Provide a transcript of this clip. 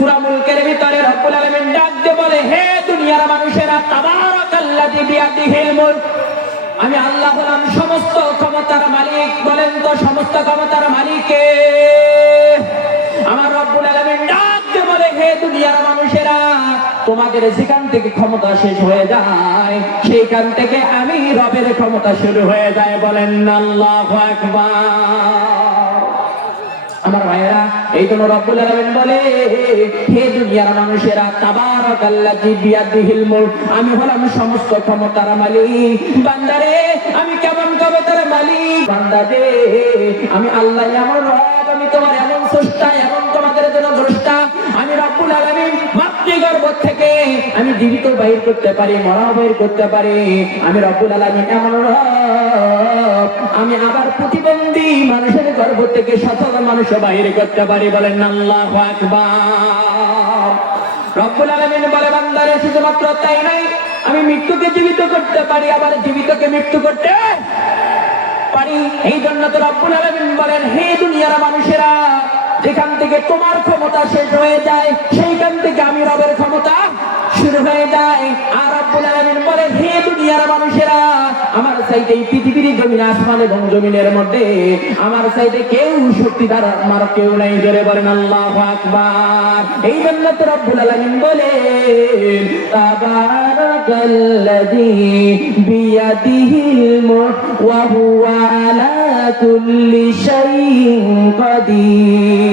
সূরা মুলকের ভিতরে রব্বুল আলামিন ডাক দিয়ে বলে, হে দুনিয়ার মানুষেরা, তাবারাকাল্লাযী বিয়াদিহিল মুলক, আমি আল্লাহ হলাম সমস্ত ক্ষমতার মালিক। বলেন তো সমস্ত ক্ষমতার মালিক কে? আমার রব্বুল আলামিন ডাক দিয়ে বলে, হে দুনিয়ার মানুষেরা, তোমাদের যেখান থেকে ক্ষমতা শেষ হয়ে যায় সেইখান থেকে আমি রবের ক্ষমতা শুরু হয়ে যায়। বলেন আল্লাহু আকবার। আমার ভাইয়েরা, এই জন্য রব্বুল আলামিন বলে, হে দুনিয়ার মানুষেরা, তাবারাকাল্লাযী বিয়াদিহিল মুলক, আমি হলাম সমস্ত ক্ষমতার মালিক। বান্দারে, আমি কেমন ক্ষমতার মালিক? বান্দারে, আমি আল্লাহ এমন রব, আমি তোমার এমন স্রষ্টা, এমন তোমাদের জন্য দ্রষ্টা। আমি রব্বুল আলামিন মাতৃগর্ভ থেকে আমি জীবিত বাহির করতে পারি, মরা বাহির করতে পারি। আমি রব্বুল আলামিন এমন রব, আমি আবার প্রতিবন্ধী মানুষের গর্ভ থেকে সচল মানুষ বাহির করতে পারি। বলেন আল্লাহু আকবার। রব্বুল আলামিন বলে, বান্দারে শুধুমাত্র তাই নাই, আমি মৃত্যুকে জীবিত করতে পারি, আবার জীবিতকে মৃত্যু করতে পারি। এই জন্য তো রব্বুল আলামিন বলেন, হে দুনিয়ার মানুষেরা, যেখান থেকে তোমার ক্ষমতা শেষ হয়ে যায় সেইখান থেকে আমি রবের ক্ষমতা শুরু হয়ে যায়। আর রব্বুল আলামিন বলে, হে দুনিয়ার মানুষেরা, আমার চাইতে এই পৃথিবীর জমিন, আসমান এবং জমিনের মধ্যে আমার চাইতে কেউ শক্তিদার আমার কেউ নাই। জোরে বলেন আল্লাহু আকবার। এই জন্য তো রব্বুল আলামিন বলেন, তাবারাকাল্লাযী বিয়াদিহিল মুলক ওয়া হুয়া আলা কুল্লি শাইইন কাদির।